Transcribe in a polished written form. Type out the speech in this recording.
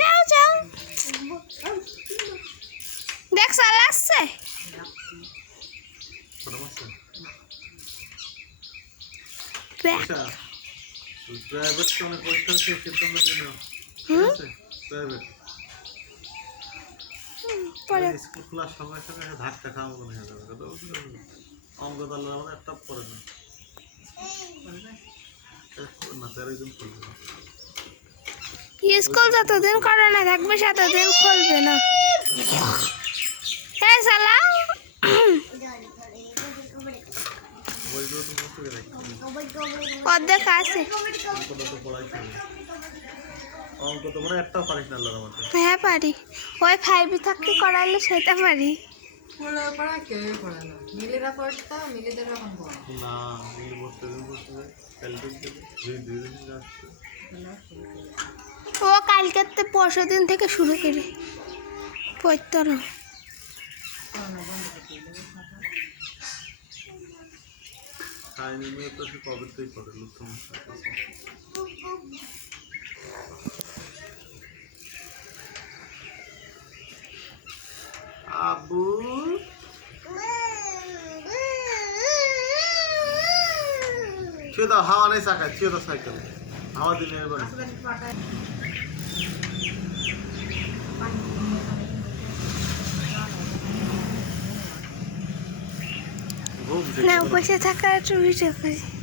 যাও যাও দেখ সালা আসছে প্রাইভেট কোনে পরীক্ষা শেষ সিদ্ধান্ত নিও প্রাইভেট পরে স্কুল ক্লাস সময় সঙ্গে ধাক্কা খাওয়া মনে হয় যাবে অঙ্ক তাহলে আমাদের একটা পড়ে না না 13 জন পড়বে স্কুল যতদিন করোনা থাকবে ততদিন খুলবে না এই সালা বইগুলো তো মুখে রাখি অর্ধেক আছে অঙ্ক তো পড়াইছি অঙ্ক তো মনে একটা পারিস না আল্লাহর রহমতে হ্যাঁ পারি ওই 5 থাকতে করাইলে সেটা পারি পড়া কে পড়া না মিলিরা পড়তা মিলিদের এখন পড়া না মিল বসতে কালকে দুই দিন আসছে ও কালকে পরশু দিন থেকে শুরু করে পড়তো না সাইনি মেয়ে তো সে কবে থেকেই পড়ে লুৎফুন আবু ছুঁয়ে দাও হাওয়া নেই চাকায় ছুঁয়ে দাও সাইকেল হাওয়া দিলে এবার না বসে থাকার একটু ভিডিও করি